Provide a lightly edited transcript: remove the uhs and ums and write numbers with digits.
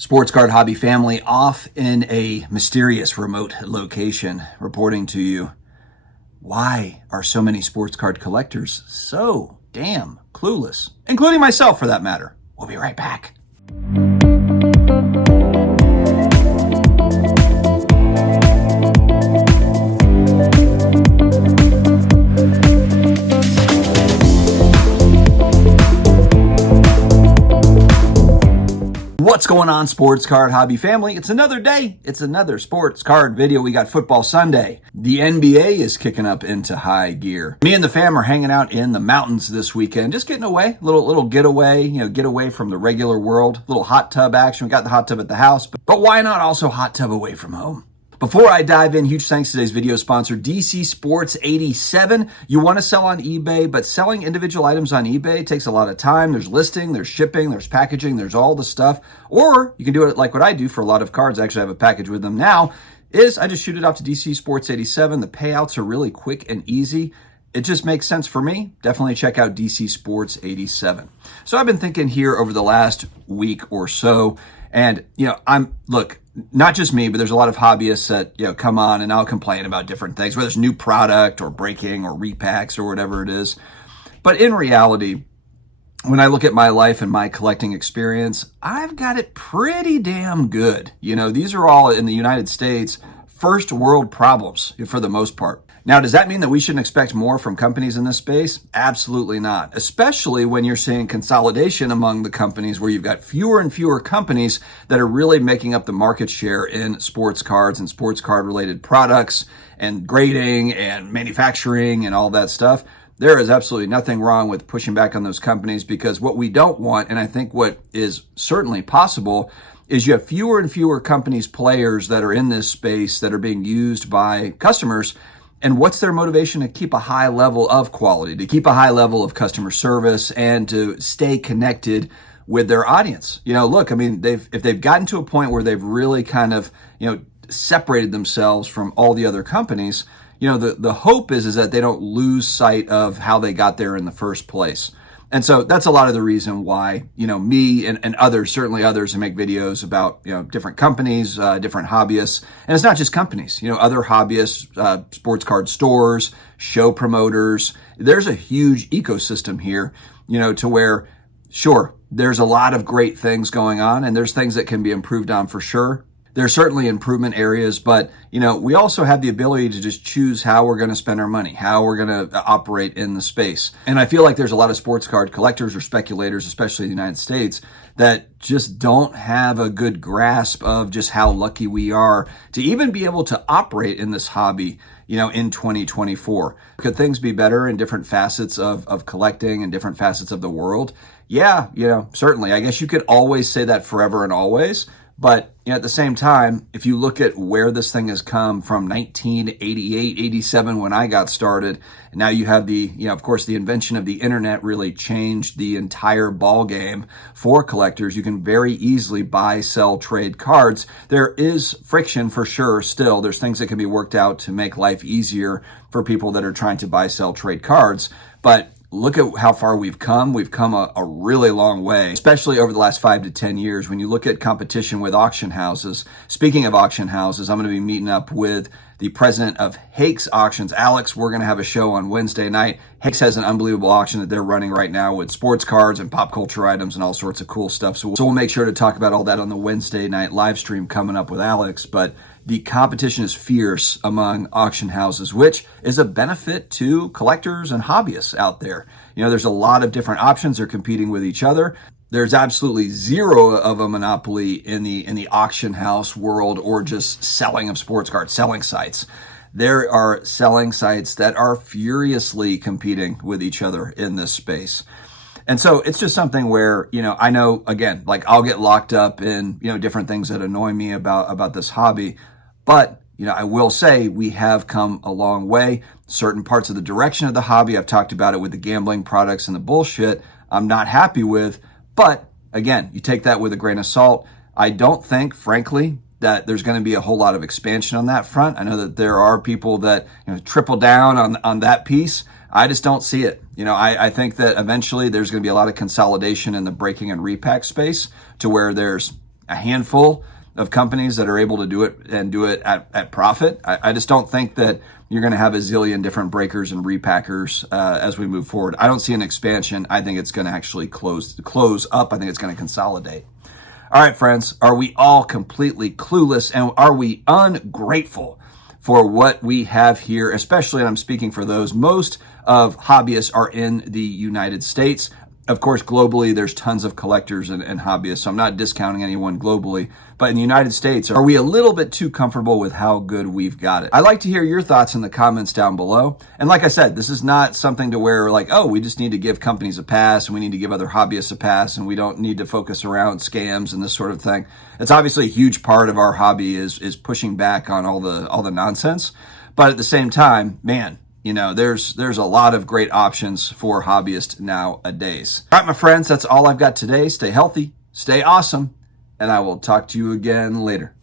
Sports card hobby family off in a mysterious remote location, reporting to you, why are so many sports card collectors so damn clueless? Including myself, for that matter. We'll be right back. What's going on, sports card hobby family? It's another day. It's another sports card video. We got football Sunday. The NBA is kicking up into high gear. Me and the fam are hanging out in the mountains this weekend, just getting away, little getaway, get away from the regular world. Little hot tub action. We got the hot tub at the house, but why not also hot tub away from home? Before I dive in, huge thanks to today's video sponsor, DC Sports 87. You want to sell on eBay, but selling individual items on eBay takes a lot of time. There's listing, there's shipping, there's packaging, there's all the stuff. Or you can do it like what I do for a lot of cards. I actually have a package with them now, is I just shoot it off to DC Sports 87. The payouts are really quick and easy. It just makes sense for me. Definitely check out DC Sports 87. So I've been thinking here over the last week or so, and look, not just me, but there's a lot of hobbyists that come on and I'll complain about different things, whether it's new product or breaking or repacks or whatever it is. But in reality, when I look at my life and my collecting experience, I've got it pretty damn good. These are all in the United States, first world problems for the most part. Now, does that mean that we shouldn't expect more from companies in this space? Absolutely not, especially when you're seeing consolidation among the companies where you've got fewer and fewer companies that are really making up the market share in sports cards and sports card related products and grading and manufacturing and all that stuff. There is absolutely nothing wrong with pushing back on those companies, because what we don't want, and I think what is certainly possible, is you have fewer and fewer companies, players that are in this space that are being used by customers. And what's their motivation? To keep a high level of quality, to keep a high level of customer service, and to stay connected with their audience. Look, if they've gotten to a point where they've really kind of, separated themselves from all the other companies, the hope is that they don't lose sight of how they got there in the first place. And so that's a lot of the reason why, me and others, certainly others who make videos about, different companies, different hobbyists. And it's not just companies, other hobbyists, sports card stores, show promoters. There's a huge ecosystem here, to where, sure, there's a lot of great things going on and there's things that can be improved on for sure. There's certainly improvement areas, but, we also have the ability to just choose how we're going to spend our money, how we're going to operate in the space. And I feel like there's a lot of sports card collectors or speculators, especially in the United States, that just don't have a good grasp of just how lucky we are to even be able to operate in this hobby, in 2024. Could things be better in different facets of collecting and different facets of the world? Yeah, certainly. I guess you could always say that forever and always. But at the same time, if you look at where this thing has come from 1988, 87 when I got started, and now you have of course, the invention of the internet really changed the entire ball game for collectors. You can very easily buy, sell, trade cards. There is friction for sure still. There's things that can be worked out to make life easier for people that are trying to buy, sell, trade cards. But look at how far we've come. We've come a really long way, especially over the last 5 to 10 years. When you look at competition with auction houses, speaking of auction houses, I'm going to be meeting up with the president of Hakes Auctions, Alex. We're going to have a show on Wednesday night. Hakes has an unbelievable auction that they're running right now with sports cards and pop culture items and all sorts of cool stuff. So we'll make sure to talk about all that on the Wednesday night live stream coming up with Alex. But the competition is fierce among auction houses, which is a benefit to collectors and hobbyists out there. There's a lot of different options. They're competing with each other. There's absolutely zero of a monopoly in the auction house world or just selling of sports cards, selling sites. There are selling sites that are furiously competing with each other in this space. And so it's just something where, I know, again, like I'll get locked up in, different things that annoy me about this hobby. But, I will say we have come a long way. Certain parts of the direction of the hobby, I've talked about it with the gambling products and the bullshit, I'm not happy with. But again, you take that with a grain of salt. I don't think, frankly, that there's going to be a whole lot of expansion on that front. I know that there are people that triple down on that piece. I just don't see it. I think that eventually there's going to be a lot of consolidation in the breaking and repack space to where there's a handful of companies that are able to do it and do it at profit. I just don't think that you're going to have a zillion different breakers and repackers as we move forward. I don't see an expansion. I think it's going to actually close up. I think it's going to consolidate. All right, friends, are we all completely clueless, and are we ungrateful for what we have here, especially, and I'm speaking for those, most of hobbyists are in the United States. Of course, globally, there's tons of collectors and hobbyists, so I'm not discounting anyone globally. But in the United States, are we a little bit too comfortable with how good we've got it? I'd like to hear your thoughts in the comments down below. And like I said, this is not something to where like, oh, we just need to give companies a pass and we need to give other hobbyists a pass and we don't need to focus around scams and this sort of thing. It's obviously a huge part of our hobby is pushing back on all the nonsense. But at the same time, man, you know, there's a lot of great options for hobbyists nowadays. All right, my friends, that's all I've got today. Stay healthy, stay awesome, and I will talk to you again later.